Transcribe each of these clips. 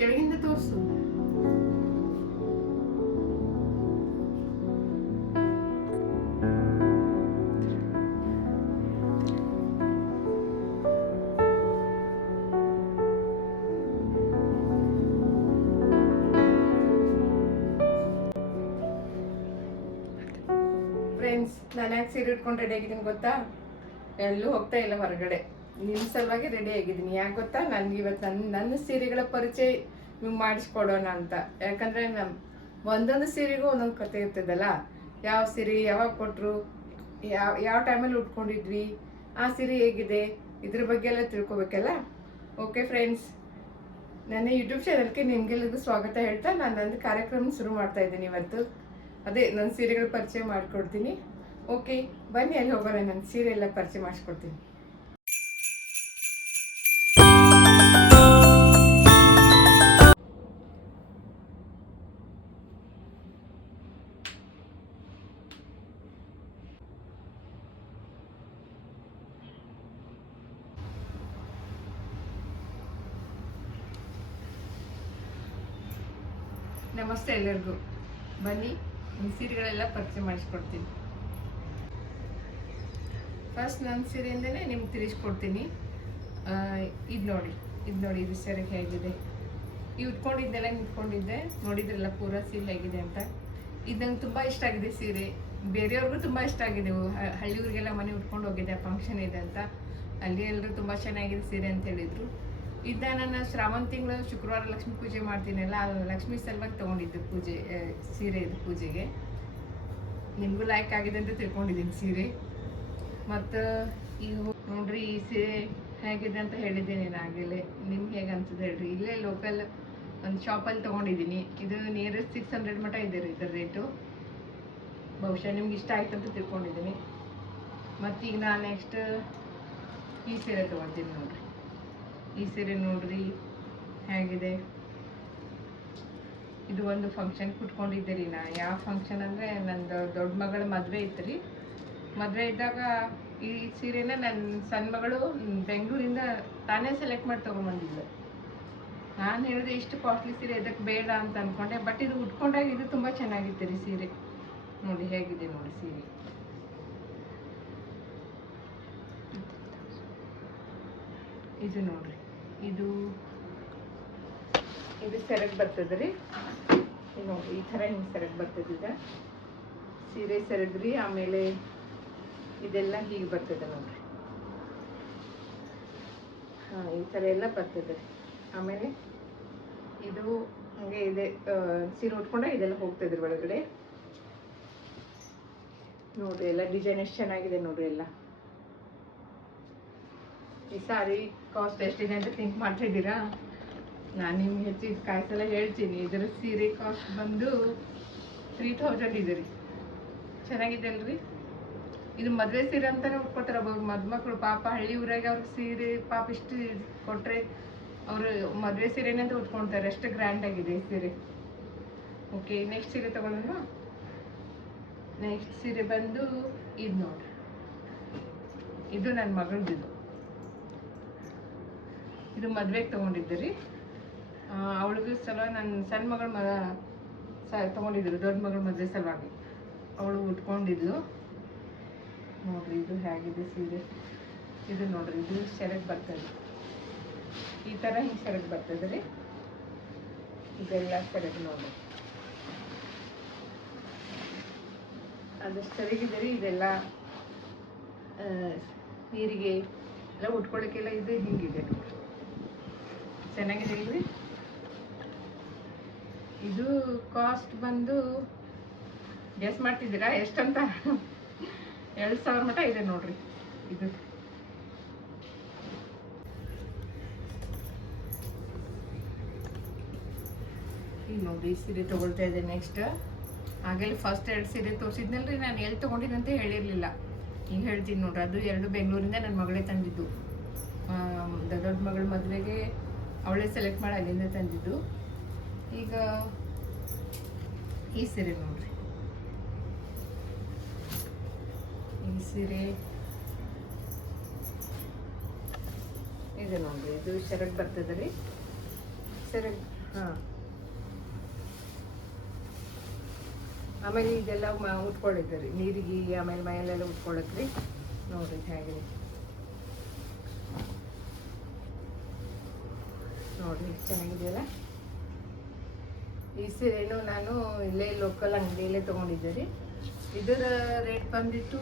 ಕೆಳಗಿಂದ ತೋರಿಸು. ಫ್ರೆಂಡ್ಸ್, ನಾನು ಯಾಕೆ ಸೀರೆ ಉಟ್ಕೊಂಡು ರೆಡಿ ಆಗಿದ್ದೀನಿ ಗೊತ್ತಾ? ಎಲ್ಲೂ ಹೋಗ್ತಾ ಇಲ್ಲ ಹೊರಗಡೆ. ನಿಮ್ಮ ಸಲುವಾಗಿ ರೆಡಿ ಆಗಿದ್ದೀನಿ. ಯಾಕೆ ಗೊತ್ತಾ? ನನಗೆ ಇವತ್ತು ನನ್ನ ಸೀರೆಗಳ ಪರಿಚಯ ನೀವು ಮಾಡಿಸ್ಕೊಡೋಣ ಅಂತ. ಯಾಕಂದರೆ ಒಂದೊಂದು ಸೀರೆಗೂ ಒಂದೊಂದು ಕತೆ ಇರ್ತದಲ್ಲ. ಯಾವ ಸೀರೆ ಯಾವಾಗ ಕೊಟ್ಟರು, ಯಾವ ಟೈಮಲ್ಲಿ ಉಟ್ಕೊಂಡಿದ್ವಿ, ಆ ಸೀರೆ ಹೇಗಿದೆ, ಇದ್ರ ಬಗ್ಗೆ ಎಲ್ಲ ತಿಳ್ಕೊಬೇಕಲ್ಲ. ಓಕೆ ಫ್ರೆಂಡ್ಸ್, ನನ್ನ ಯೂಟ್ಯೂಬ್ ಚಾನಲ್ಗೆ ನಿಮಗೆಲ್ಲರಿಗೂ ಸ್ವಾಗತ ಹೇಳ್ತಾ ನಾನು ನನ್ನ ಕಾರ್ಯಕ್ರಮ ಶುರು ಮಾಡ್ತಾ ಇದ್ದೀನಿ ಇವತ್ತು. ಅದೇ ನನ್ನ ಸೀರೆಗಳ ಪರಿಚಯ ಮಾಡಿಕೊಡ್ತೀನಿ. ಓಕೆ ಬನ್ನಿ, ಅಲ್ಲಿ ಹೋಗೋಣ. ನನ್ನ ಸೀರೆ ಎಲ್ಲ ಪರಿಚಯ ಮಾಡಿಸ್ಕೊಡ್ತೀನಿ. ನಮಸ್ತೆ ಎಲ್ಲರಿಗೂ. ಬನ್ನಿ, ನನ್ನ ಸೀರೆಗಳೆಲ್ಲ ಪರಿಚಯ ಮಾಡಿಸ್ಕೊಡ್ತೀನಿ. ಫಸ್ಟ್ ನನ್ನ ಸೀರೆಯಿಂದನೇ ನಿಮ್ಗೆ ತಿಳಿಸ್ಕೊಡ್ತೀನಿ. ಇದು ನೋಡಿ, ಇದು ಸೀರೆ ಹೇಗಿದೆ. ಈ ಉಟ್ಕೊಂಡಿದ್ದೆಲ್ಲ ನಿಂತ್ಕೊಂಡಿದ್ದೆ, ನೋಡಿದ್ರಲ್ಲ ಪೂರ ಸೀರೆ ಹೇಗಿದೆ ಅಂತ. ಇದು ನಂಗೆ ತುಂಬ ಇಷ್ಟ ಆಗಿದೆ ಸೀರೆ. ಬೇರೆಯವ್ರಿಗೂ ತುಂಬ ಇಷ್ಟ ಆಗಿದೆ. ಹಳ್ಳಿಯವ್ರಿಗೆಲ್ಲ ಮನೆ ಉಟ್ಕೊಂಡು ಹೋಗಿದೆ, ಫಂಕ್ಷನ್ ಇದೆ ಅಂತ. ಅಲ್ಲಿ ಎಲ್ಲರೂ ತುಂಬ ಚೆನ್ನಾಗಿದೆ ಸೀರೆ ಅಂತ ಹೇಳಿದರು. ಇದ್ದ ನಾನು ಶ್ರಾವಣ ತಿಂಗಳು ಶುಕ್ರವಾರ ಲಕ್ಷ್ಮೀ ಪೂಜೆ ಮಾಡ್ತೀನಲ್ಲ, ಲಕ್ಷ್ಮೀ ಸಲುವಾಗಿ ತೊಗೊಂಡಿದ್ದು ಸೀರೆ ಇದು ಪೂಜೆಗೆ. ನಿಮಗೂ ಲೈಕ್ ಆಗಿದೆ ಅಂತ ತಿಳ್ಕೊಂಡಿದ್ದೀನಿ ಸೀರೆ. ಮತ್ತು ಈಗ ನೋಡ್ರಿ, ಈ ಸೀರೆ ಹೇಗಿದೆ ಅಂತ ಹೇಳಿದ್ದೀನಿ ನಾನು ಆಗಲೇ. ನಿಮ್ಗೆ ಹೇಗೆ ಅನ್ಸುತ್ತೆ ಹೇಳ್ರಿ. ಇಲ್ಲೇ ಲೋಕಲ್ ಒಂದು ಶಾಪಲ್ಲಿ ತೊಗೊಂಡಿದ್ದೀನಿ. ಇದು ನಿಯರೆಸ್ಟ್ 600 ಮಟ ಇದೆ ರೀ ಇದರ ರೇಟು. ಬಹುಶಃ ನಿಮ್ಗೆ ಇಷ್ಟ ಆಯ್ತು ಅಂತ ತಿಳ್ಕೊಂಡಿದ್ದೀನಿ. ಮತ್ತೀಗ ನಾನು ನೆಕ್ಸ್ಟ್ ಈ ಸೀರೆ ತೊಗೊಳ್ತೀನಿ ನೋಡ್ರಿ. ಈ ಸೀರೆ ನೋಡ್ರಿ ಹೇಗಿದೆ. ಇದು ಒಂದು ಫಂಕ್ಷನ್ ಕುಟ್ಕೊಂಡಿದ್ದೆ ರೀ. ನಾ ಯಾವ ಫಂಕ್ಷನ್ ಅಂದರೆ ನಂದು ದೊಡ್ಡ ಮಗಳ ಮದುವೆ ಇತ್ತು ರೀ. ಮದುವೆ ಇದ್ದಾಗ ಈ ಸೀರೆನ ನನ್ನ ಸಣ್ಣ ಮಗಳು ಬೆಂಗಳೂರಿಂದ ತಾನೇ ಸೆಲೆಕ್ಟ್ ಮಾಡಿ ತೊಗೊಂಬಂದಿದ್ಲು. ನಾನು ಹೇಳಿದೆ ಇಷ್ಟು ಕಾಸ್ಟ್ಲಿ ಸೀರೆ ಇದಕ್ಕೆ ಬೇಡ ಅಂತ ಅಂದ್ಕೊಂಡೆ. ಬಟ್ ಇದು ಉಟ್ಕೊಂಡಾಗ ಇದು ತುಂಬ ಚೆನ್ನಾಗಿತ್ತು ರೀ ಸೀರೆ. ನೋಡಿ ಹೇಗಿದೆ ನೋಡಿ ಸೀರೆ. ಇದು ನೋಡ್ರಿ, ಇದು ಸೆರಗ್ ಬರ್ತದೆ ರೀ. ನೋಡಿ ಈ ಥರ ಹಿಂಗೆ ಸೆರಗ್ ಬರ್ತದೆ. ಈಗ ಸೀರೆ ಸೆರಗ್ ರೀ. ಆಮೇಲೆ ಇದೆಲ್ಲ ಹೀಗೆ ಬರ್ತದೆ ನೋಡ್ರಿ. ಹಾಂ, ಈ ಥರ ಎಲ್ಲ ಬರ್ತದೆ. ಆಮೇಲೆ ಇದು ಹಾಗೆ ಇದೆ. ಸೀರೆ ಉಟ್ಕೊಂಡ್ರೆ ಇದೆಲ್ಲ ಹೋಗ್ತದೆ ಒಳಗಡೆ. ನೋಡ್ರಿ ಎಲ್ಲ ಡಿಸೈನ್ ಎಷ್ಟು ಚೆನ್ನಾಗಿದೆ ನೋಡ್ರಿ. ಎಲ್ಲ ಈ ಸಾರಿ ಕಾಸ್ಟ್ ಎಷ್ಟಿದೆ ಅಂತ ಥಿಂಕ್ ಮಾಡ್ತಿದ್ದೀರಾ? ನಾನು ನಿಮ್ಗೆ ಹೆಚ್ಚಿಗೆ ಕಾಯಿಸಲ ಹೇಳ್ತೀನಿ. ಇದರ ಸೀರೆ ಕಾಸ್ಟ್ ಬಂದು 3000 ಇದೆ ರೀ. ಚೆನ್ನಾಗಿದೆ ಅಲ್ರಿ. ಇದು ಮದುವೆ ಸೀರೆ ಅಂತಾನೆ ಉಟ್ಕೊತಾರೆ ಒಬ್ಬರು ಮದುಮಕ್ಕಳು. ಪಾಪ ಹಳ್ಳಿ ಊರಾಗ ಅವ್ರಿಗೆ ಸೀರೆ ಪಾಪ ಇಷ್ಟು ಕೊಟ್ಟರೆ ಅವರು ಮದುವೆ ಸೀರೆನೇ ಅಂತ ಉಟ್ಕೊಳ್ತಾರೆ. ಅಷ್ಟು ಗ್ರ್ಯಾಂಡ್ ಆಗಿದೆ ಈ ಸೀರೆ. ಓಕೆ, ನೆಕ್ಸ್ಟ್ ಸೀರೆ ತಗೊಳ್ಳೋಣ. ನೆಕ್ಸ್ಟ್ ಸೀರೆ ಬಂದು ಇದು ನೋಡ್ರಿ. ಇದು ನನ್ನ ಮಗಳದ್ದು. ಇದು ಮದುವೆಗೆ ತೊಗೊಂಡಿದ್ದೆ ರೀ. ಅವಳಿಗೂ ಸಲುವಾಗಿ ನನ್ನ ಸಣ್ಣ ಮಗಳ ತೊಗೊಂಡಿದ್ರು. ದೊಡ್ಡ ಮಗಳ ಮದುವೆ ಸಲುವಾಗಿ ಅವಳು ಉಟ್ಕೊಂಡಿದ್ಲು. ನೋಡ್ರಿ ಇದು ಹೇಗಿದೆ ಸೀರೆ. ಇದು ನೋಡ್ರಿ, ಇದು ಸೆರಗ್ ಬರ್ತದೆ. ಈ ಥರ ಹಿಂಗೆ ಸೆರಗ್ ಬರ್ತದೆ ರೀ. ಇದೆಲ್ಲ ಸೆರಗ್ ನೋಡ್ರಿ. ಅದಷ್ಟು ಸೆರಗಿದೆ ರೀ. ಇದೆಲ್ಲ ನೀರಿಗೆ ಎಲ್ಲ ಉಟ್ಕೊಳ್ಳೋಕ್ಕೆಲ್ಲ ಇದು ಹಿಂಗಿದೆ ನೋಡ್ರಿ. ಚೆನ್ನಾಗಿದೆ ಇಲ್ರಿ. ಇದು ಕಾಸ್ಟ್ ಬಂದು ಗೆಸ್ ಮಾಡ್ತಿದ್ದೀರಾ ಎಷ್ಟಂತ? 2000 ಮಟ ಇದೆ ನೋಡ್ರಿ. ಇದು ಈಗ ನೋಡಿ ಸೀರೆ ತೊಗೊಳ್ತಾ ಇದೆ ನೆಕ್ಸ್ಟ್. ಹಾಗೆಲ್ಲ ಫಸ್ಟ್ 2 ಸೀರೆ ತೋರಿಸಿದ್ನಲ್ರಿ, ನಾನು ಎಲ್ಲಿ ತೊಗೊಂಡಿದ್ದಂತ ಹೇಳಿರಲಿಲ್ಲ. ಈಗ ಹೇಳ್ತೀನಿ ನೋಡ್ರಿ. ಅದು 2 ಬೆಂಗಳೂರಿಂದ ನನ್ನ ಮಗಳೇ ತಂದಿದ್ದು. ದೊಡ್ಡ ಮಗಳ ಮದುವೆಗೆ ಅವಳೇ ಸೆಲೆಕ್ಟ್ ಮಾಡಿ ಅಲ್ಲಿಂದ ತಂದಿದ್ದು. ಈಗ ಈ ಸೀರೆ ನೋಡ್ರಿ. ಈ ಸೀರೆ ಇದೆ ನೋಡ್ರಿ. ಇದು ಸೆರಗ್ ಬರ್ತದೆ ರೀ. ಸೆರಗ್ ಹಾಂ, ಆಮೇಲೆ ಇದೆಲ್ಲ ಉಟ್ಕೊಂಡಿದ್ದೆ ರೀ ನೀರಿಗೆ, ಆಮೇಲೆ ಮೈಯಲ್ಲೆಲ್ಲ ಉಟ್ಕೊಳಕ್ರಿ. ನೋಡ್ರಿ ಹೇಗಿದೆ, ನೋಡ್ರಿ ಚೆನ್ನಾಗಿದೆಯಲ್ಲ. ಈ ಸೀರೆನೂ ನಾನು ಇಲ್ಲೇ ಲೋಕಲ್ ಅಂಗಡಿಯಲ್ಲೇ ತೊಗೊಂಡಿದ್ದೆ ರೀ. ಇದರ ರೇಟ್ ಬಂದಿತ್ತು,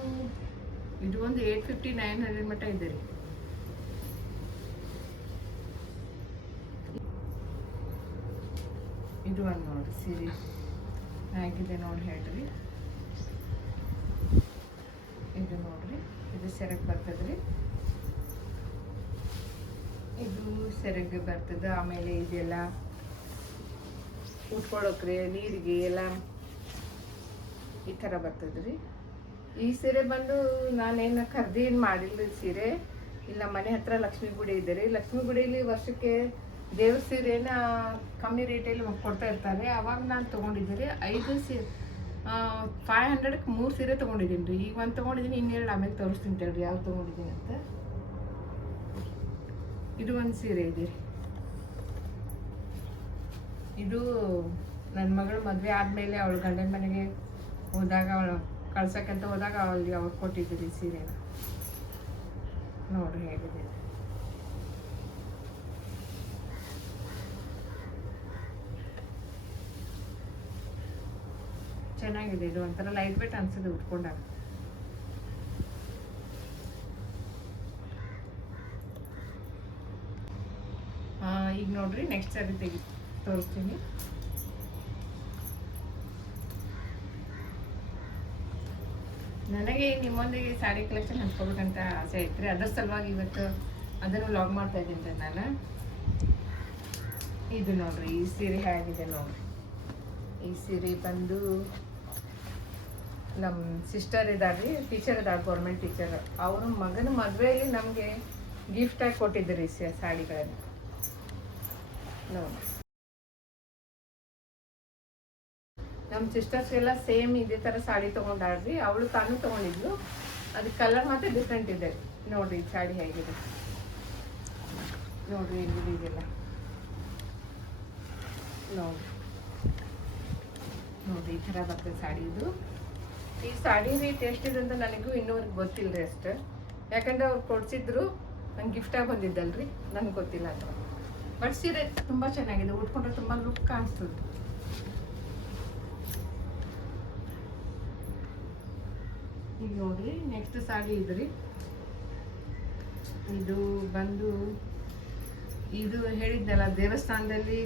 ಇದು ಒಂದು 850 900 ಮಟ್ಟ ಇದೆ ರೀ. ಇದು ಒಂದು ನೋಡ್ರಿ ಸೀರೆ ಹೇಗಿದೆ ನೋಡಿ ಹೇಳ್ರಿ. ಇದು ನೋಡ್ರಿ, ಇದು ಸೆರಗ್ ಬರ್ತದ್ರಿ, ಇದು ಸೆರಗ್ ಬರ್ತದೆ. ಆಮೇಲೆ ಇದೆಲ್ಲ ಉಟ್ಕೊಳಕ್ರಿ ನೀರಿಗೆ ಎಲ್ಲ ಈ ಥರ ಬರ್ತದ್ರಿ. ಈ ಸೀರೆ ಬಂದು ನಾನೇನು ಖರೀದಿ ಏನು ಮಾಡಿಲ್ಲ ಸೀರೆ. ಇಲ್ಲ ಮನೆ ಹತ್ರ ಲಕ್ಷ್ಮೀ ಗುಡಿ ಇದೆ ರೀ. ಲಕ್ಷ್ಮೀ ಗುಡಿಯಲ್ಲಿ ವರ್ಷಕ್ಕೆ ದೇವ್ರ ಸೀರೆನ ಕಮ್ಮಿ ರೇಟಲ್ಲಿ ಕೊಡ್ತಾ ಇರ್ತಾರೆ. ಅವಾಗ ನಾನು ತೊಗೊಂಡಿದ್ದೆ ರೀ 500ಕ್ಕೆ 3 ಸೀರೆ ತೊಗೊಂಡಿದ್ದೀನಿ ರೀ. ಈಗ ಒಂದು ತೊಗೊಂಡಿದ್ದೀನಿ, ಇನ್ನೆರಡು ಆಮೇಲೆ ತೋರಿಸ್ತೀನಿ ತೇಳ್ರಿ ಯಾವ್ದು ತೊಗೊಂಡಿದ್ದೀನಿ ಅಂತ. ಇದು ಒಂದು ಸೀರೆ ಇದೆ ರೀ. ಇದು ನನ್ನ ಮಗಳು ಮದುವೆ ಆದಮೇಲೆ ಅವಳು ಗಂಡನ ಮನೆಗೆ ಹೋದಾಗ, ಅವಳು ಕಳ್ಸಕ್ಕಂತ ಹೋದಾಗ ಅಲ್ಲಿ ಅವ್ರು ಕೊಟ್ಟಿದ್ದೀರಿ ಸೀರೆನ. ನೋಡ್ರಿ ಹೇಗಿದೆ, ಚೆನ್ನಾಗಿದೆ. ಇದು ಒಂಥರ ಲೈಟ್ ವೇಟ್ ಅನ್ಸುತ್ತೆ ಉಟ್ಕೊಂಡಾಗ. ಈಗ ನೋಡ್ರಿ ನೆಕ್ಸ್ಟ್ ಸಾರಿ ತೋರಿಸ್ತೀನಿ. ನನಗೆ ನಿಮ್ಮೊಂದಿಗೆ ಸಾಡಿ ಕಲೆಕ್ಷನ್ ಹಂಚ್ಕೋಬೇಕಂತ ಆಸೆ ಐತ್ರಿ. ಅದ್ರ ಸಲುವಾಗಿ ಇವತ್ತು ಅದನ್ನು ವ್ಲಾಗ್ ಮಾಡ್ತಾ ಇದ್ದೀನಿ ರೀ ನಾನು. ಇದು ನೋಡ್ರಿ ಈ ಸೀರೆ ಹೇಗಿದೆ ನೋಡ್ರಿ. ಈ ಸೀರೆ ಬಂದು ನಮ್ಮ ಸಿಸ್ಟರ್ ಇದ್ದಾರೆ, ಟೀಚರ್ ಇದ್ದಾರೆ, ಗೌರ್ಮೆಂಟ್ ಟೀಚರ್. ಅವ್ರ ಮಗನ ಮದುವೆಯಲ್ಲಿ ನಮಗೆ ಗಿಫ್ಟಾಗಿ ಕೊಟ್ಟಿದ್ದರು ಈ ಸಾಡಿಗಳನ್ನು ನೋಡಿ. ನಮ್ಮ ಸಿಸ್ಟರ್ಸ್ಗೆಲ್ಲ ಸೇಮ್ ಇದೇ ಥರ ಸಾಡಿ ತೊಗೊಂಡಾಡ್ರಿ. ಅವಳು ತಾನು ತೊಗೊಂಡಿದ್ಲು, ಅದು ಕಲರ್ ಮಾತ್ರ ಡಿಫ್ರೆಂಟ್ ಇದೆ ನೋಡ್ರಿ. ಈ ಸಾಡಿ ಹೇಗಿದೆ ನೋಡ್ರಿ, ಇದೆಲ್ಲ ನೋಡ್ರಿ ಈ ಥರ ಬರ್ತದೆ ಸಾಡಿ. ಇದು ಈ ಸಾಡಿ ರೇಟ್ ಎಷ್ಟಿದೆ ಅಂತ ನನಗೂ ಇನ್ನೂವರೆಗೆ ಗೊತ್ತಿಲ್ಲ ರೀ ಅಷ್ಟು. ಯಾಕಂದ್ರೆ ಅವ್ರು ಕೊಡ್ಸಿದ್ರು, ನಂಗೆ ಗಿಫ್ಟಾಗಿ ಬಂದಿದ್ದಲ್ರಿ, ನನಗೆ ಗೊತ್ತಿಲ್ಲ ಅಂತ. ಬಟ್ ಸೀರೆ ತುಂಬ ಚೆನ್ನಾಗಿದೆ, ಉಟ್ಕೊಂಡ್ರೆ ತುಂಬ ಲುಕ್ ಕಾಣಿಸ್ತದೆ. ಈಗ ನೋಡ್ರಿ ನೆಕ್ಸ್ಟ್ ಸಾಡಿ ಇದ್ರಿ. ಇದು ಬಂದು, ಇದು ಹೇಳಿದ್ನಲ್ಲ ದೇವಸ್ಥಾನದಲ್ಲಿ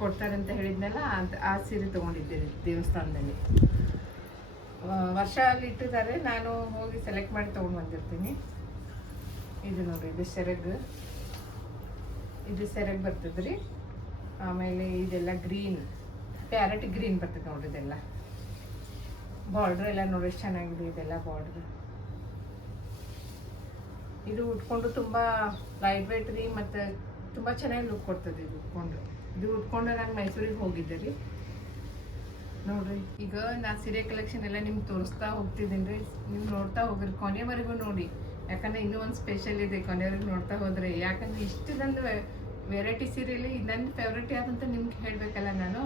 ಕೊಡ್ತಾರಂತ ಹೇಳಿದ್ನಲ್ಲ, ಆ ಸೀರೆ ತೊಗೊಂಡಿದ್ದೀರಿ ದೇವಸ್ಥಾನದಲ್ಲಿ. ವರ್ಷ ಅಲ್ಲಿ ಇಟ್ಟಿದ್ದಾರೆ, ನಾನು ಹೋಗಿ ಸೆಲೆಕ್ಟ್ ಮಾಡಿ ತೊಗೊಂಡು ಬಂದಿರ್ತೀನಿ. ಇದು ನೋಡ್ರಿ, ಇದು ಸೆರಗ್ ಬರ್ತದ್ರಿ. ಆಮೇಲೆ ಇದೆಲ್ಲ ಗ್ರೀನ್, ಪ್ಯಾರೆಟ್ ಗ್ರೀನ್ ಬರ್ತದೆ ನೋಡ್ರಿ. ಇದೆಲ್ಲ ಬಾರ್ಡ್ರ್ ಎಲ್ಲ ನೋಡಿ ಎಷ್ಟು ಚೆನ್ನಾಗಿದೆ. ಇದೆಲ್ಲ ಬಾರ್ಡ್ರ್. ಇದು ಉಟ್ಕೊಂಡು ತುಂಬ ಲೈಟ್ ವೇಟ್ ರೀ, ಮತ್ತು ತುಂಬ ಚೆನ್ನಾಗಿ ಲುಕ್ ಕೊಡ್ತದೆ ಇದು ಉಟ್ಕೊಂಡು. ಇದು ಉಟ್ಕೊಂಡು ನಾನು ಮೈಸೂರಿಗೆ ಹೋಗಿದ್ದೆ ರೀ. ನೋಡ್ರಿ ಈಗ ನಾನು ಸೀರೆ ಕಲೆಕ್ಷನ್ ಎಲ್ಲ ನಿಮ್ಗೆ ತೋರಿಸ್ತಾ ಹೋಗ್ತಿದ್ದೀನಿ ರೀ. ನೀವು ನೋಡ್ತಾ ಹೋಗ್ರಿ, ಕೊನೆವರೆಗೂ ನೋಡಿ. ಯಾಕಂದರೆ ಇನ್ನೂ ಒಂದು ಸ್ಪೆಷಲ್ ಇದೆ, ಕೊನೆವರೆಗೂ ನೋಡ್ತಾ ಹೋದರೆ. ಯಾಕಂದರೆ ಇಷ್ಟು ನಂದು ವೆರೈಟಿ ಸೀರೆಯಲ್ಲಿ ನನ್ನ ಫೇವ್ರೇಟ್ ಯಾವುದಂತ ನಿಮ್ಗೆ ಹೇಳಬೇಕಲ್ಲ ನಾನು.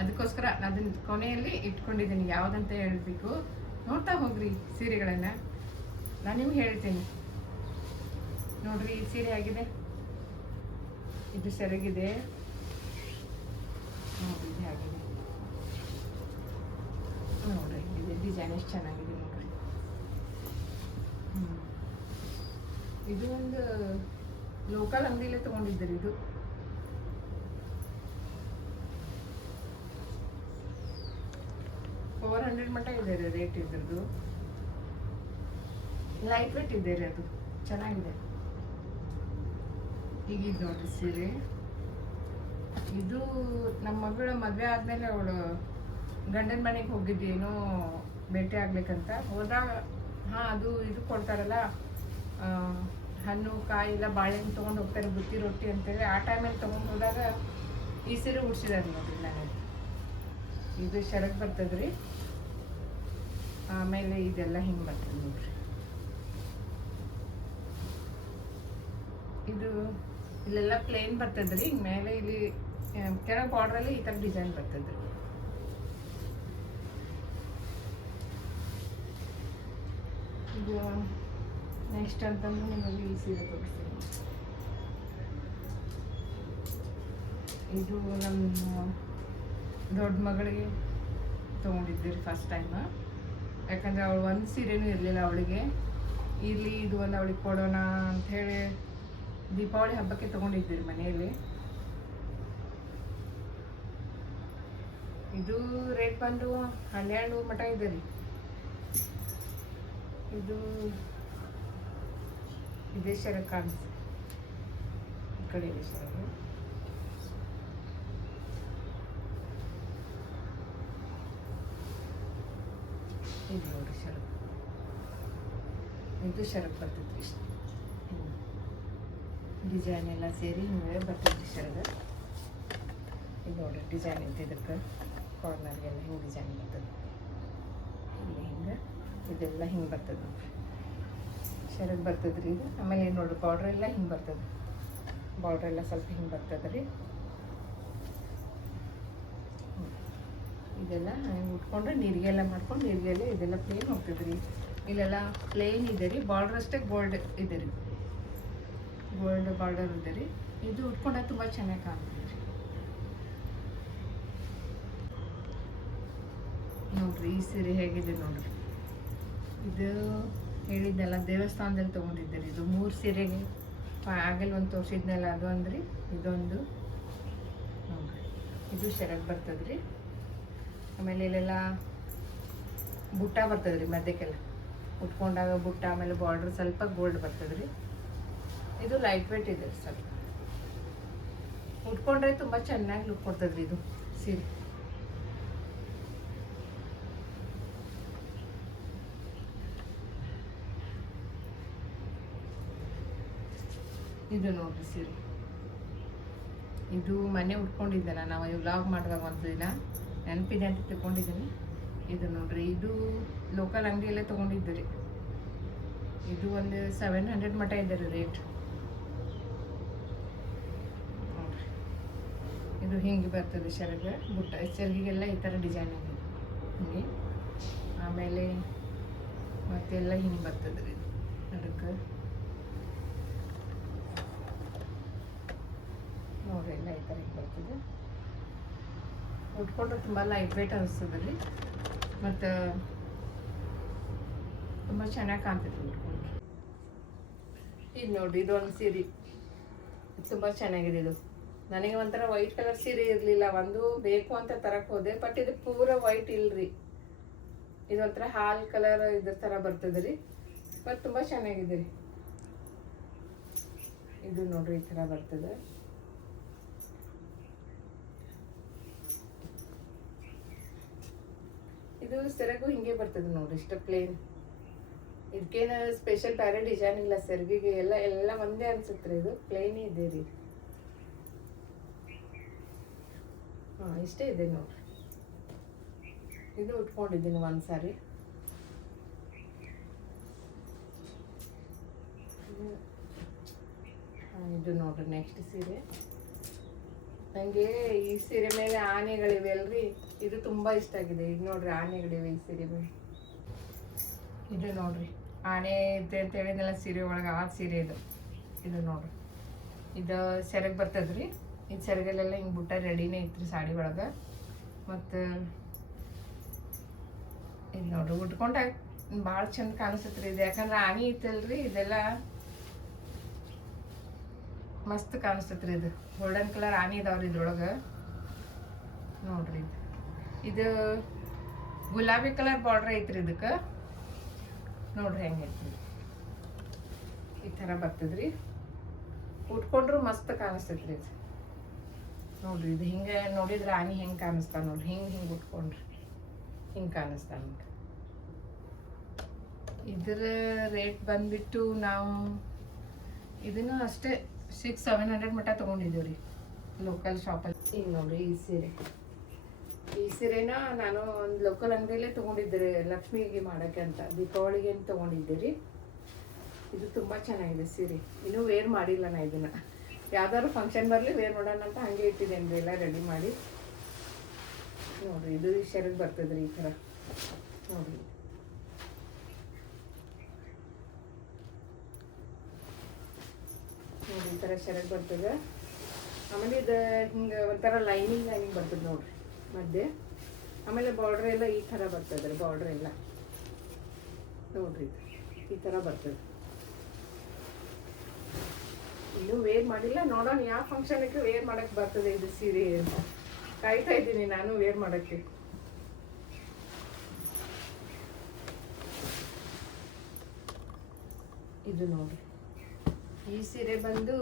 ಅದಕ್ಕೋಸ್ಕರ ಅದನ್ನ ಕೊನೆಯಲ್ಲಿ ಇಟ್ಕೊಂಡಿದ್ದೀನಿ, ಯಾವುದಂತ ಹೇಳಬೇಕು. ನೋಡ್ತಾ ಹೋಗ್ರಿ ಸೀರೆಗಳನ್ನು, ನಾನು ನಿಮ್ಗೆ ಹೇಳ್ತೀನಿ. ನೋಡ್ರಿ ಈ ಸೀರೆ ಆಗಿದೆ, ಇದು ಸೆರಗಿದೆ ನೋಡ್ರಿ, ಇದು ಆಗಿದೆ ನೋಡ್ರಿ. ಇದು ಡಿಸೈನ್ ಎಷ್ಟು ಚೆನ್ನಾಗಿದೆ ನೋಡ್ರಿ. ಇದು ಒಂದು ಲೋಕಲ್ ಅಂಗಡಿಯಲ್ಲೇ ತೊಗೊಂಡಿದ್ದೀರಿ. ಇದು $400 ಮಟ್ಟ ಇದೆ ರೀ ರೇಟ್ ಇದ್ರದ್ದು. ಲೈಟ್ ವೇಟ್ ಇದೆ ರೀ, ಅದು ಚೆನ್ನಾಗಿದೆ. ಈಗ ಇದು ನೋಡ್ರಿ ಸೀರೆ. ಇದು ನಮ್ಮ ಮಗಳ ಮದುವೆ ಆದಮೇಲೆ ಅವಳು ಗಂಡನ ಮನೆಗೆ ಹೋಗಿದ್ದೇನೋ ಭೇಟಿ ಆಗ್ಬೇಕಂತ ಹೋದಾಗ, ಅದು ಇದು ಕೊಡ್ತಾರಲ್ಲ, ಹಣ್ಣು ಕಾಯಿ ಇಲ್ಲ ಬಾಳೆಹಣ್ಣು ತೊಗೊಂಡು ಹೋಗ್ತಾರೆ, ಬುತ್ತಿ ರೊಟ್ಟಿ ಅಂತೇಳಿ. ಆ ಟೈಮಲ್ಲಿ ತೊಗೊಂಡು ಹೋದಾಗ ಈ ಸೀರೆ ಉಡ್ಸಿದಾರೆ ನೋಡ್ರಿ ನನಗೆ. ಇದು ಶರಗ್ ಬರ್ತದ್ರಿ. ಆಮೇಲೆ ಇದೆಲ್ಲ ಹಿಂಗೆ ಬರ್ತದೆ ನೋಡ್ರಿ. ಇದು ಇಲ್ಲೆಲ್ಲ ಪ್ಲೇನ್ ಬರ್ತದ್ರಿ. ಹಿಂಗೆ ಮೇಲೆ ಇಲ್ಲಿ ಕೆಳಗೆ ಬಾರ್ಡ್ರಲ್ಲಿ ಈ ಥರ ಡಿಸೈನ್ ಬರ್ತದ್ರಿ. ಇದು ನೆಕ್ಸ್ಟ್ ಅಂತಂದ್ರೆ ನಿಮಗೆ ಈ ಸೀರೆ ತೋರಿಸ್ತೀನಿ. ಇದು ನಮ್ಮ ದೊಡ್ಡ ಮಗಳಿಗೆ ತೊಗೊಂಡಿದ್ದೀರಿ ಫಸ್ಟ್ ಟೈಮ್. ಯಾಕಂದರೆ ಅವಳು ಒಂದು ಸೀರೆನೂ ಇರಲಿಲ್ಲ ಅವಳಿಗೆ. ಇಲ್ಲಿ ಇದು ಒಂದು ಅವಳಿಗೆ ಕೊಡೋಣ ಅಂಥೇಳಿ ದೀಪಾವಳಿ ಹಬ್ಬಕ್ಕೆ ತೊಗೊಂಡಿದ್ದೀರಿ ಮನೆಯಲ್ಲಿ. ಇದು ರೇಟ್ ಬಂದು 12 ಮಟ ಇದೆ ರೀ. ಇದು ಇದೇ ಶರಕ್ ಕಾಣಿಸ್ತು, ಈ ಕಡೆ ಇದೆ ಶರಗು. ಇದು ನೋಡಿ ಶರಕ್, ಇದು ಶರಕ್ ಬರ್ತೈತ್ರಿ. ಇಷ್ಟು ಡಿಸೈನ್ ಎಲ್ಲ ಸೇರಿ ಹಿಂಗೆ ಬರ್ತೈತ್ರಿ ಶರಗ. ಇದು ನೋಡಿ ಡಿಸೈನ್ ಐತೆ, ಇದಕ್ಕೆ ಕಾರ್ನರ್ಗೆಲ್ಲ ಹಿಂಗೆ ಡಿಸೈನ್ ಬರ್ತದೆ. ಇಲ್ಲಿ ಹಿಂಗೆ ಇದೆಲ್ಲ ಹಿಂಗೆ ಬರ್ತದೆ ನೋಡ್ರಿ, ಶರಗ್ ಬರ್ತದೆ ರೀ ಇದು. ಆಮೇಲೆ ಇದು ನೋಡ್ರಿ ಬಾರ್ಡ್ರ್ ಎಲ್ಲ ಹಿಂಗೆ ಬರ್ತದೆ, ಬಾರ್ಡ್ರ್ ಎಲ್ಲ ಸ್ವಲ್ಪ ಹಿಂಗೆ ಬರ್ತದೆ ರೀ. ಇದೆಲ್ಲ ಹಿಂಗೆ ಉಟ್ಕೊಂಡು ನೀರಿಗೆಲ್ಲ ಮಾಡ್ಕೊಂಡು ನೀರಿಗೆಲ್ಲ ಇದೆಲ್ಲ ಪ್ಲೇನ್ ಹೋಗ್ತದೆ ರೀ. ಇಲ್ಲೆಲ್ಲ ಪ್ಲೇನ್ ಇದೆ ರೀ, ಬಾರ್ಡ್ರ್ ಅಷ್ಟೇ ಗೋಲ್ಡ್ ಇದೆ ರೀ, ಗೋಲ್ಡ್ ಬಾರ್ಡರ್ ಇದೆ ರೀ. ಇದು ಉಟ್ಕೊಂಡಾಗ ತುಂಬ ಚೆನ್ನಾಗಿ ಕಾಣ್ತದೆ ರೀ. ನೋಡ್ರಿ ಈ ಸೀರೆ ಹೇಗಿದೆ ನೋಡ್ರಿ. ಇದು ಹೇಳಿದ್ದೆಲ್ಲ ದೇವಸ್ಥಾನದಲ್ಲಿ ತೊಗೊಂಡಿದ್ದೆ ರೀ. ಇದು 3 ಸೀರೆಗೆ ಆಗಲ್ಲಿ ಒಂದು ತೋರಿಸಿದ್ನಲ್ಲ ಅದು ಅಂದ್ರಿ. ಇದೊಂದು ನೋಡ್ರಿ, ಇದು ಶರಗ್ ಬರ್ತದೆ ರೀ. ಆಮೇಲೆ ಇಲ್ಲೆಲ್ಲ ಬುಟ್ಟ ಬರ್ತದೆ ರೀ ಮಧ್ಯಕ್ಕೆಲ್ಲ ಉಟ್ಕೊಂಡಾಗ ಬುಟ್ಟ. ಆಮೇಲೆ ಬಾರ್ಡ್ರ್ ಸ್ವಲ್ಪ ಗೋಲ್ಡ್ ಬರ್ತದೆ ರೀ. ಇದು ಲೈಟ್ ವೇಟ್ ಇದೆ ಸ್ವಲ್ಪ, ಉಟ್ಕೊಂಡ್ರೆ ತುಂಬ ಚೆನ್ನಾಗಿ ಲುಕ್ ಕೊಡ್ತದ್ರಿ ಇದು ಸೀರೆ. ಇದು ನೋಡ್ರಿ ಸೀರೆ, ಇದು ಮನೆ ಉಟ್ಕೊಂಡಿದ್ದೆಲ್ಲ ನಾವು ವ್ಲಾಗ್ ಮಾಡುವಾಗ ಒಂದು ದಿನ ನೆನಪಿದೆ ಅಂತ ತಿಳ್ಕೊಂಡಿದ್ದೀನಿ. ಇದು ನೋಡ್ರಿ, ಇದು ಲೋಕಲ್ ಅಂಗಡಿಯಲ್ಲೇ ತೊಗೊಂಡಿದ್ದೀರಿ. ಇದು ಒಂದು 700 ಮಟ ಇದೆ ರೀ ರೇಟ್. ನೋಡ್ರಿ ಇದು ಹಿಂಗೆ ಬರ್ತದೆ ಶರಗ ಬುಟ್ಟ. ಶರಗಿಗೆಲ್ಲ ಈ ಥರ ಡಿಸೈನ್ ಆಗಿದೆ ಹಿಂಗೆ. ಆಮೇಲೆ ಮತ್ತೆಲ್ಲ ಹಿಂಗೆ ಬರ್ತದೆ ರೀ ಅದಕ್ಕೆ. ನೋಡ್ರಿ ಎಲ್ಲ ಈ ಥರ ಹಿಂಗೆ ಬರ್ತದೆ. ಉಟ್ಕೊಂಡ್ರೆ ತುಂಬ ಲೈಟ್ ವೇಟ್ ಅನಿಸ್ತದೆ ರೀ, ಮತ್ತು ತುಂಬ ಚೆನ್ನಾಗಿ ಕಾಣ್ತೈತಿ ಉಟ್ಕೊಂಡ್ರೆ. ಇದು ನೋಡಿರಿ, ಇದೊಂದು ಸೀರೆ ತುಂಬ ಚೆನ್ನಾಗಿದೆ. ಇದು ನನಗೆ ಒಂಥರ ವೈಟ್ ಕಲರ್ ಸೀರೆ ಇರಲಿಲ್ಲ, ಒಂದು ಬೇಕು ಅಂತ ತರಕ್ಕೆ ಹೋದೆ. ಬಟ್ ಇದು ಪೂರ ವೈಟ್ ಇಲ್ಲರಿ, ಇದೊಂಥರ ಹಾಲ್ ಕಲರ್ ಇದ್ರ ಥರ ಬರ್ತದೆ ರೀ. ಮತ್ತು ತುಂಬ ಚೆನ್ನಾಗಿದೆ ರೀ. ಇದು ನೋಡ್ರಿ ಈ ಥರ ಬರ್ತದೆ. ಇದು ಸೆರಗು ಹಿಂಗೆ ಬರ್ತದೆ ನೋಡ್ರಿ, ಇಷ್ಟ ಪ್ಲೇನ್. ಇದಕ್ಕೇನು ಸ್ಪೆಷಲ್ ಬೇರೆ ಡಿಸೈನ್ ಇಲ್ಲ ಸೆರಗಿಗೆ, ಎಲ್ಲ ಒಂದೇ ಅನ್ಸುತ್ತೆ ರೀ. ಇದು ಪ್ಲೇನ್ ಇದೆ ರೀ. ಹಾಂ ಇಷ್ಟೇ ಇದೆ ನೋಡ್ರಿ. ಇದು ಉಟ್ಕೊಂಡಿದ್ದೀನಿ ಒಂದು ಸಾರಿ. ಇದು ನೋಡ್ರಿ ನೆಕ್ಸ್ಟ್ ಸೀರೆ. ನನಗೆ ಈ ಸೀರೆ ಮೇಲೆ ಆನೆಗಳಿವೆ ಅಲ್ರಿ, ಇದು ತುಂಬ ಇಷ್ಟ ಆಗಿದೆ. ಈಗ ನೋಡ್ರಿ ಆನೆಗಳಿವೆ ಈ ಸೀರೆ ಮೇಲೆ. ಇದು ನೋಡ್ರಿ ಆನೆ ಇದೆ ಅಂತ ಹೇಳಿದ್ನಲ್ಲ ಸೀರೆ ಒಳಗೆ, ಆ ಸೀರೆ ಇದು. ಇದು ನೋಡ್ರಿ, ಇದು ಸೆರಗ್ ಬರ್ತದ್ರಿ. ಇದು ಸೆರಗಲ್ಲೆಲ್ಲ ಹಿಂಗೆ ಬುಟ್ಟ ರೆಡಿನೇ ಐತ್ರಿ ಸಾಡಿ ಒಳಗೆ. ಮತ್ತು ಇದು ನೋಡ್ರಿ ಉಟ್ಕೊಂಡಾಗ ಭಾಳ ಚಂದ ಕಾಣಿಸುತ್ತೆ ರೀ ಇದು. ಯಾಕಂದ್ರೆ ಆನೆ ಇತ್ತಲ್ರಿ, ಇದೆಲ್ಲ ಮಸ್ತ್ ಕಾಣಿಸ್ತೈತ್ರಿ. ಇದು ಗೋಲ್ಡನ್ ಕಲರ್ ಆನೆ ಇದಾವ್ರಿ ಇದ್ರೊಳಗೆ. ನೋಡ್ರಿ ಇದು ಗುಲಾಬಿ ಕಲರ್ ಬಾರ್ಡ್ರ್ ಐತ್ರಿ ಇದಕ್ಕೆ. ನೋಡ್ರಿ ಹೆಂಗೈತ್ರಿ, ಈ ಥರ ಬರ್ತದ್ರಿ. ಉಟ್ಕೊಂಡ್ರು ಮಸ್ತ್ ಕಾಣಿಸ್ತೈತ್ರಿ ಇದು. ನೋಡ್ರಿ ಇದು ಹಿಂಗೆ ನೋಡಿದ್ರೆ ಆನೆ ಹೆಂಗೆ ಕಾಣಿಸ್ತಾವ ನೋಡ್ರಿ, ಹಿಂಗೆ ಉಟ್ಕೊಂಡ್ರಿ ಹಿಂಗೆ ಕಾಣಿಸ್ತಾವ ನೋಡ್ರಿ. ಇದರ ರೇಟ್ ಬಂದ್ಬಿಟ್ಟು ನಾವು ಇದನ್ನು ಅಷ್ಟೇ 600-700 ಮಟ ತೊಗೊಂಡಿದ್ದೀವಿ ರೀ ಲೋಕಲ್ ಶಾಪಲ್ಲಿ. ಈಗ ನೋಡ್ರಿ ಈ ಸೀರೆನ ನಾನು ಒಂದು ಲೋಕಲ್ ಅಂಗಡಿಯಲ್ಲೇ ತೊಗೊಂಡಿದ್ದೆ ರೀ, ಲಕ್ಷ್ಮಿಗೆ ಮಾಡೋಕ್ಕೆ ಅಂತ, ದೀಪಾವಳಿಗೆ ಅಂತ ತೊಗೊಂಡಿದ್ದೆ ರೀ. ಇದು ತುಂಬ ಚೆನ್ನಾಗಿದೆ ಸೀರೆ. ಇನ್ನೂ ವೇರ್ ಮಾಡಿಲ್ಲ ನಾ ಇದನ್ನು. ಯಾವ್ದಾದ್ರು ಫಂಕ್ಷನ್ ಬರಲಿ ವೇರ್ ಮಾಡೋಣ ಅಂತ ಹಾಗೆ ಇಟ್ಟಿದ್ದೇನೆ ರೀ ಎಲ್ಲ ರೆಡಿ ಮಾಡಿ. ನೋಡಿರಿ ಇದು ಶರ್ಟ್ ಬರ್ತದ್ರಿ ಈ ಥರ ನೋಡಿರಿ. ನೋಡಿ ಈ ಥರ ಶರ್ಟ್ ಬರ್ತದೆ. ಆಮೇಲೆ ಇದು ಹಿಂಗೆ ಒಂಥರ ಲೈನಿಂಗ್ ಬರ್ತದೆ ನೋಡಿರಿ ಮಧ್ಯೆ. ಆಮೇಲೆ ಬಾರ್ಡ್ರ್ ಎಲ್ಲ ಈ ಥರ ಬರ್ತದೆ ರೀ, ಬಾರ್ಡ್ರ್ ಎಲ್ಲ ನೋಡಿರಿ ಈ ಥರ ಬರ್ತದೆ. ಇನ್ನೂ ವೇರ್ ಮಾಡಿಲ್ಲ, ನೋಡೋಣ ಯಾವ ಫಂಕ್ಷನ್ಗೆ ವೇರ್ ಮಾಡೋಕ್ಕೆ ಬರ್ತದೆ ಇದು ಸೀರೆ ಅಂತ ಕಾಯ್ತಾ ಇದ್ದೀನಿ ನಾನು ವೇರ್ ಮಾಡೋಕ್ಕೆ. ಇದು ನೋಡಿ ಈ ಸೀರೆ ಬಂದು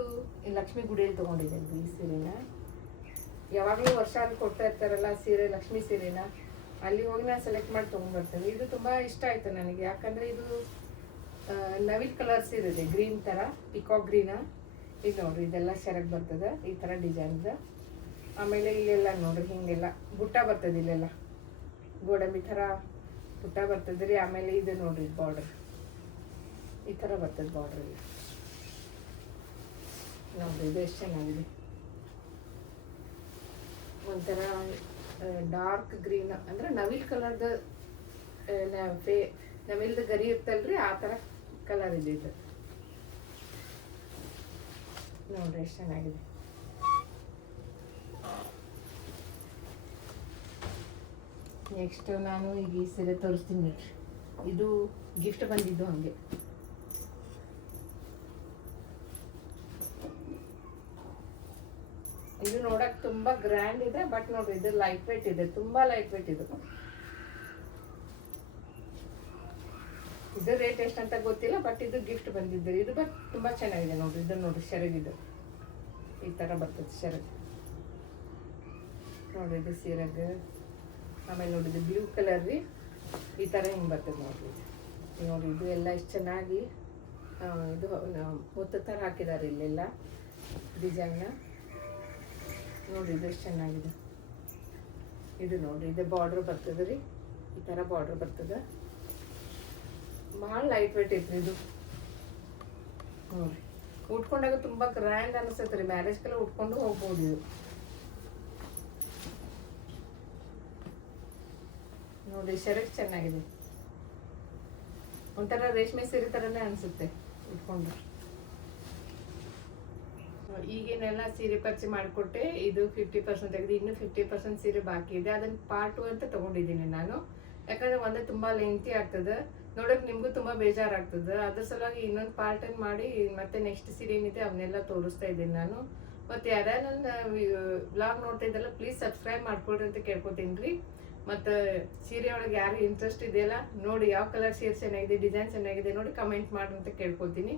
ಲಕ್ಷ್ಮೀ ಗುಡಿಯಲ್ಲಿ ತೊಗೊಂಡಿದ್ದೇನೆ ಈ ಸೀರೆನ. ಯಾವಾಗಲೂ ವರ್ಷ ಅಲ್ಲಿ ಕೊಡ್ತಾ ಇರ್ತಾರಲ್ಲ ಸೀರೆ, ಲಕ್ಷ್ಮೀ ಸೀರೆನ, ಅಲ್ಲಿ ಹೋಗಿ ನಾನು ಸೆಲೆಕ್ಟ್ ಮಾಡಿ ತೊಗೊಂಡ್ಬರ್ತೇನೆ. ಇದು ತುಂಬ ಇಷ್ಟ ಆಯಿತು ನನಗೆ, ಯಾಕಂದರೆ ಇದು ನವಿಲ್ ಕಲರ್ ಸೀರೆ ಇದೆ, ಗ್ರೀನ್ ಥರ ಪಿಕಾಕ್ ಗ್ರೀನ. ಇದು ನೋಡಿರಿ ಇದೆಲ್ಲ ಶರಗ್ ಬರ್ತದೆ ಈ ಥರ ಡಿಸೈನ್ದು. ಆಮೇಲೆ ಇಲ್ಲೆಲ್ಲ ನೋಡಿರಿ ಹೀಗೆಲ್ಲ ಬುಟ್ಟ ಬರ್ತದೆ, ಇಲ್ಲೆಲ್ಲ ಗೋಡಂಬಿ ಥರ ಬುಟ್ಟ ಬರ್ತದೆ ರೀ. ಆಮೇಲೆ ಇದು ನೋಡಿರಿ ಬಾರ್ಡ್ರ್ ಈ ಥರ ಬರ್ತದೆ ಬಾರ್ಡ್ರಲ್ಲಿ ನೋಡಿರಿ. ಇದು ಎಷ್ಟು ಚೆನ್ನಾಗಿದೆ, ಒಂಥರ ಡಾರ್ಕ್ ಗ್ರೀನ್ ಅಂದರೆ ನವಿಲ್ ಕಲರ್ದು ನವಿಲ್ದು ಗರಿ ಇರ್ತಲ್ರಿ ಆ ಥರ ಕಲರ್ ಇದೆ ಇದು ನೋಡ್ರಿ ಎಷ್ಟು ಚೆನ್ನಾಗಿದೆ. ನೆಕ್ಸ್ಟ್ ನಾನು ಈಗ ಈ ಸೀರೆ ತೋರಿಸ್ತೀನಿ ನೋಡ್ರಿ. ಇದು ಗಿಫ್ಟ್ ಬಂದಿದ್ದು ಹಂಗೆ. ಇದು ನೋಡಕ್ ತುಂಬಾ ಗ್ರ್ಯಾಂಡ್ ಇದೆ, ಬಟ್ ನೋಡ್ರಿ ಇದು ಲೈಟ್ ವೇಟ್ ಇದೆ, ತುಂಬಾ ಲೈಟ್ ವೇಟ್ ಇದು. ಇದು ರೇಟ್ ಎಷ್ಟು ಅಂತ ಗೊತ್ತಿಲ್ಲ, ಬಟ್ ಇದು ಗಿಫ್ಟ್ ಬಂದಿದ್ದು. ಇದು ಬಟ್ ತುಂಬಾ ಚೆನ್ನಾಗಿದೆ ನೋಡ್ರಿ. ಇದು ನೋಡ್ರಿ ಶರಗಿದು ಈ ತರ ಬರ್ತದೆ ಶರಗ್ ನೋಡ್ರಿ. ಇದು ಸೀರೆಗ್ ಆಮೇಲೆ ನೋಡಿದ್ದು ಬ್ಲೂ ಕಲರ್ ರೀ, ಈ ತರ ಹಿಂಗೆ ಬರ್ತದೆ ನೋಡ್ರಿ. ನೋಡಿ ಇದು ಎಲ್ಲ ಎಷ್ಟು ಚೆನ್ನಾಗಿ ಇದು ಮುತ್ತು ಥರ ಹಾಕಿದ್ದಾರೆ ಇಲ್ಲೆಲ್ಲ ಡಿಸೈನ್ನ ನೋಡಿ. ಇದು ಎಷ್ಟು ಚೆನ್ನಾಗಿದೆ. ಇದು ನೋಡಿ ಇದು ಬಾರ್ಡ್ರ್ ಬರ್ತದೆ ರೀ, ಈ ಥರ ಬಾರ್ಡ್ರ್ ಬರ್ತದೆ. ಭಾಳ ಲೈಟ್ ವೇಟ್ ಐತ್ರಿ ಇದು ನೋಡಿ. ಉಟ್ಕೊಂಡಾಗ ತುಂಬ ಗ್ರ್ಯಾಂಡ್ ಅನಿಸ್ತೈತೆ ರೀ, ಮ್ಯಾರೇಜ್ಗೆಲ್ಲ ಉಟ್ಕೊಂಡು ಹೋಗ್ಬೋದು ಇದು ನೋಡಿ. ಶರಕ್ ಚೆನ್ನಾಗಿದೆ, ಒಂಥರ ರೇಷ್ಮೆ ಸೀರೆ ಥರನೇ ಅನಿಸುತ್ತೆ ಉಟ್ಕೊಂಡು. ಈಗೇನೆಲ್ಲ ಸೀರೆ ಪರ್ಚೇಸ್ ಮಾಡಿಕೊಟ್ಟೆ, ಇದು 50% ತೆಗೆದು ಇನ್ನೂ 50% ಸೀರೆ ಬಾಕಿ ಇದೆ. ಅದನ್ನು ಪಾರ್ಟ್ 2 ಅಂತ ತೊಗೊಂಡಿದ್ದೀನಿ ನಾನು, ಯಾಕಂದರೆ ಒಂದೇ ತುಂಬ ಲೆಂತಿ ಆಗ್ತದೆ ನೋಡೋಕೆ, ನಿಮಗೂ ತುಂಬ ಬೇಜಾರಾಗ್ತದೆ. ಅದ್ರ ಸಲುವಾಗಿ ಇನ್ನೊಂದು ಪಾರ್ಟ್ ಏನು ಮಾಡಿ ಮತ್ತೆ ನೆಕ್ಸ್ಟ್ ಸೀರೆ ಏನಿದೆ ಅವನ್ನೆಲ್ಲ ತೋರಿಸ್ತಾ ಇದ್ದೀನಿ ನಾನು. ಮತ್ತು ಯಾರ್ಯಾರು ನನ್ನ ವ್ಲಾಗ್ ನೋಡ್ತಾ ಇದ್ದಲ್ಲ ಪ್ಲೀಸ್ ಸಬ್ಸ್ಕ್ರೈಬ್ ಮಾಡ್ಕೊಳ್ರಿ ಅಂತ ಕೇಳ್ಕೊತೀನಿ ರೀ. ಮತ್ತು ಸೀರೆ ಒಳಗೆ ಯಾರು ಇಂಟ್ರೆಸ್ಟ್ ಇದೆಯಲ್ಲ ನೋಡಿ, ಯಾವ ಕಲರ್ ಸೀರೆ ಚೆನ್ನಾಗಿದೆ, ಡಿಸೈನ್ ಚೆನ್ನಾಗಿದೆ ನೋಡಿ ಕಮೆಂಟ್ ಮಾಡಿ ಅಂತ ಕೇಳ್ಕೊತೀನಿ.